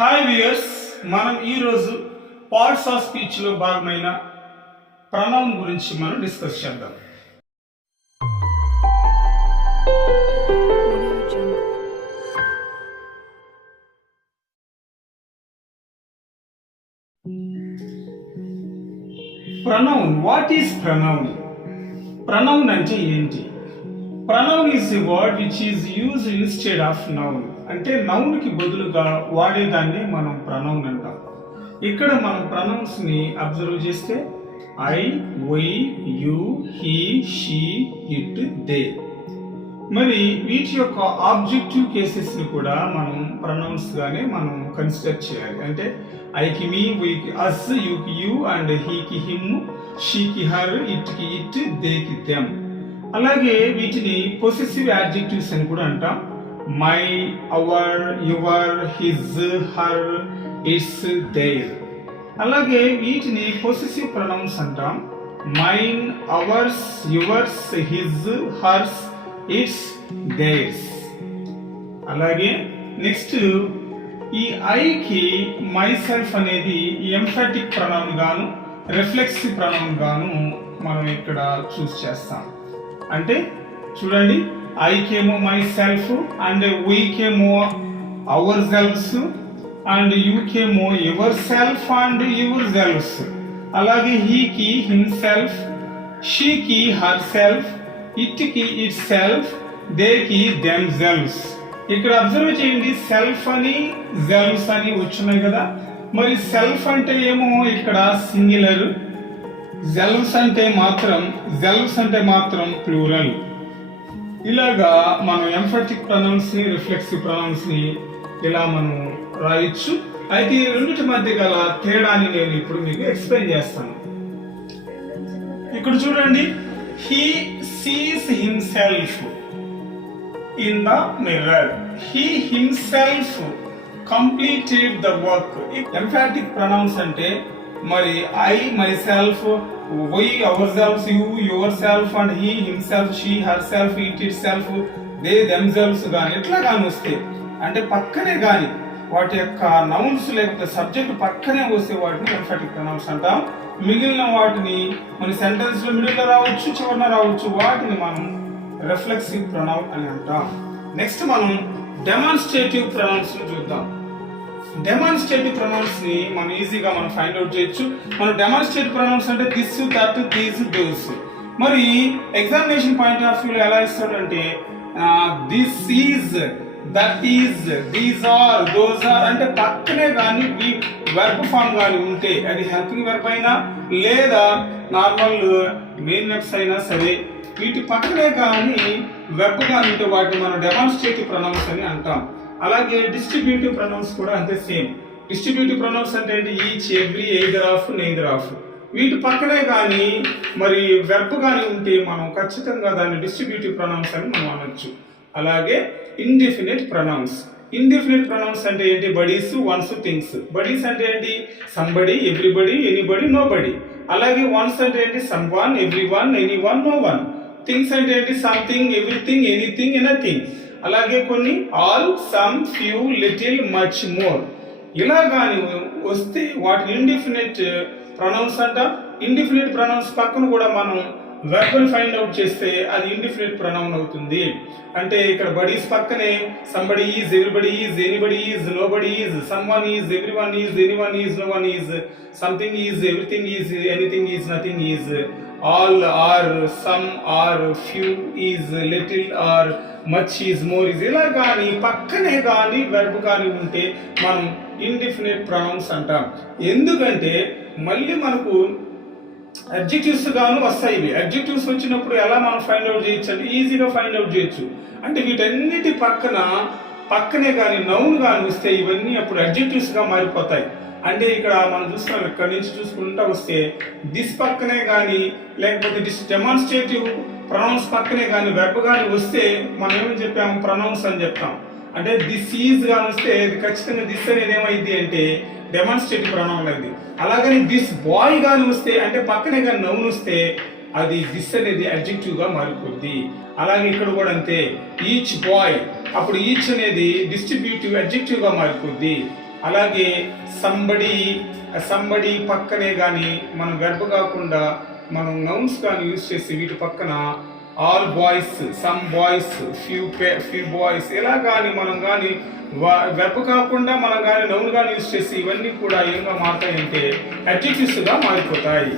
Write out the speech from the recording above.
Hi viewers, మనం ఈరోజు parts of స్పీచ్లో భాగమైన ప్రొనౌన్ గురించి మనం డిస్కస్ చేద్దాం. Pronoun. What is pronoun? Pronoun అంటే ఏంటి? Pronoun is a word which is used instead of noun. అంటే నౌన్ కి బదులుగా వాడేదాన్ని మనం ప్రొనౌన్ అంటాం. ఇక్కడ మనం ప్రొనౌన్స్ ని అబ్జర్వ్ చేస్తే I, we, you, he, she, it, they. మరి వీటి యొక్క ఆబ్జెక్టివ్ కేసెస్ ని కూడా మనం ప్రొనౌన్స్ గానే మనం కన్సిడర్ చేయాలి. అంటే ఐకి మీ, వైకి అస్, యుకి యు, అండ్ హీకి హిమ్, షీకి హర్, ఇట్కి ఇట్, దేకి దెమ్. అలాగే వీటిని పొసెసివ్ యాడ్జెక్టివ్స్ అని కూడా అంటాం. My, our, your, his, her, its, their. అలాగే వీటిని పొసెసివ్ ప్రొనౌన్స్ అంటాం. Mine, ours, yours, his, hers, its, theirs. అలాగే నెక్స్ట్ ఈ ఐకి మై సెల్ఫ్ అనేది ఎంఫాటిక్ ప్రొనౌన్ గాను రిఫ్లెక్సివ్ ప్రొనౌన్ గాను మనం ఇక్కడ చూస్ చేస్తాం. అంటే చూడండి, ఐకేమో మై సెల్ఫ్, అండ్ వీకేమో అవర్ సెల్ఫ్స్, అండ్ యూకేమో yourself and yourselves. అలాగే హీకి హిమ్ సెల్ఫ్, షీకి హర్ సెల్ఫ్, ఇట్కి ఇట్ సెల్ఫ్, దేకి దెమ్ సెల్ఫ్స్. ఇక్కడ అబ్జర్వ్ చేయండి, సెల్ఫ్ అని సెల్ఫ్స్ అని వచ్చినాయి కదా. మరి సెల్ఫ్ అంటే ఏమో ఇక్కడ సింగులర్, సెల్ఫ్స్ అంటే మాత్రం ప్లూరల్. ఇలాగా మనం ఎంఫాటిక్ ప్రొనౌన్స్ ని రిఫ్లెక్సివ్ ప్రొనౌన్స్ ని ఇలా మనం రాయొచ్చు. అయితే ఈ రెండింటి మధ్య గల తేడాని నేను ఇప్పుడు మీకు ఎక్స్ప్లెయిన్ చేస్తాను. ఇక్కడ చూడండి, he sees himself in the mirror. He himself completed the work. Emphatic pronouns అంటే మరి I, myself, we, ourself, you, yourself, and he, himself, she, herself, it, itself, they, themselves గాని ఎట్లా గాని వస్తే, అంటే పక్కనే గాని వాటి యొక్క నౌన్స్ లేకపోతే సబ్జెక్ట్ పక్కనే వస్తే వాటిని ఎంఫాటిక్ ప్రొనౌన్స్ అంటాం. మిగిలిన వాటిని మన సెంటెన్స్ లో మిడిల్ లో రావచ్చు, చివరన రావచ్చు, వాటిని మనం రిఫ్లెక్సివ్ ప్రొనౌన్ అని అంటాం. నెక్స్ట్ మనం డెమాన్స్ట్రేటివ్ ప్రొనౌన్స్ ని చూద్దాం. డెమాన్స్ట్రేటివ్ ప్రొనౌన్స్ ని మనం ఈజీగా మనం ఫైండ్ అవుట్ చేయొచ్చు. మనం డెమాన్స్ట్రేటివ్ ప్రొనౌన్స్ అంటే దిస్, దట్, దీస్, దోస్. మరి ఎగ్జామినేషన్ పాయింట్ ఆఫ్ వ్యూ లో ఎలా ఇస్తాడంటే this is, that is, these are, those are అంటే పక్కనే కానీ వెర్బ్ ఫామ్ కానీ ఉంటే, అది హెల్పింగ్ వెర్బ్ అయినా లేదా నార్మల్ మెయిన్ వెర్బ్స్ అయినా సరే, వీటి పక్కనే కానీ వెర్బ్ కానీ ఉంటే వాటిని మనం డెమాన్స్ట్రేటివ్ ప్రొనౌన్స్ అని అంటాం. అలాగే డిస్ట్రిబ్యూటివ్ ప్రొనౌన్స్ కూడా అంతే సేమ్. డిస్ట్రిబ్యూటివ్ ప్రొనౌన్స్ అంటే each, every, either of, neither of. వీటి పక్కనే కానీ మరి వెర్బ్ కానీ ఉంటే మనం ఖచ్చితంగా దాన్ని డిస్ట్రిబ్యూటివ్ ప్రొనౌన్స్ అని మనం అనొచ్చు. అలాగే ఇండెఫినిట్ ప్రొనౌన్స్. ఇండెఫినిట్ ప్రొనౌన్స్ అంటే ఏంటి? Buddies, once, things. బడీస్ అంటే ఏంటి? Somebody, everybody, anybody, nobody. అలాగే వన్స్ అంటే ఏంటి? Someone, everyone, anyone, no one. Things అంటే ఏంటి? Something, everything, anything, anything. అలాగే కొన్ని all, some, few, little, much, more. ఇలా కానీ వస్తే వాటిని ఇండెఫినిట్ ప్రొనౌన్స్ అంట. ఇండెఫినిట్ ప్రొనౌన్స్ పక్కన కూడా మనం వెర్బల్ ఫైండ్ అవుట్ చేస్తే అది ఇండెఫినిట్ ప్రొనౌన్ అవుతుంది. అంటే ఇక్కడ బడీస్ పక్కనే somebody is, everybody is, anybody is, nobody is, someone is, everyone is, anyone is, no one is, something is, everything is, anything is, nothing is, all are, some are, few is, little are, much is, more is. ఇలా కానీ పక్కనే కానీ verb కానీ ఉంటే మనం indefinite pronounce అంటాం. ఎందుకంటే మళ్ళీ మనకు అడ్జెక్టివ్స్ గాను వస్తాయి. ఇవి అడ్జెక్టివ్స్ వచ్చినప్పుడు ఎలా మనం ఫైండ్ అవుట్ చేయొచ్చు అంటే ఈజీగా ఫైండ్ అవుట్ చేయొచ్చు. అంటే వీటన్నిటి పక్కనే కానీ నౌన్ కానీ వస్తే ఇవన్నీ అప్పుడు అడ్జెక్టివ్స్ గా మారిపోతాయి. అంటే ఇక్కడ మనం చూస్తున్నాం, ఇక్కడ నుంచి చూసుకుంటా వస్తే దిస్ పక్కనే కానీ లేకపోతే డెమాన్స్ట్రేటివ్ ప్రొనౌన్స్ పక్కనే కానీ వెర్బ్ కానీ వస్తే మనం ఏమని చెప్పాము? ప్రొనౌన్స్ అని చెప్తాం. అంటే దిస్ ఈజ్ కానీ వస్తే ఖచ్చితంగా దిస్ అనేది ఏమైంది అంటే డెమాన్స్ట్రేటివ్ ప్రొనౌన్ అయింది. అలాగని దిస్ బాయ్ గాని వస్తే అంటే పక్కనే కానీ నౌన్ వస్తే అది దిస్ అనేది అడ్జెక్టివ్ గా మారిపోద్ది. అలాగే ఇక్కడ కూడా అంతే, ఈచ్ బాయ్, అప్పుడు ఈచ్ అనేది డిస్ట్రిబ్యూటివ్ అడ్జెక్టివ్ గా మారిపోద్ది. అలాగే సంబడి పక్కనే కానీ మనం వెర్బ్ కాకుండా మనం నౌన్స్ కానీ యూజ్ చేసి వీటి పక్కన all boys, some boys, few boys ఇలా కానీ మనం కానీ వెర్బ్ కాకుండా మనం కానీ నౌన్ కానీ యూజ్ చేసి ఇవన్నీ కూడా ఏంగా మారుతాయంటే అడ్జెక్టివ్స్గా మారిపోతాయి.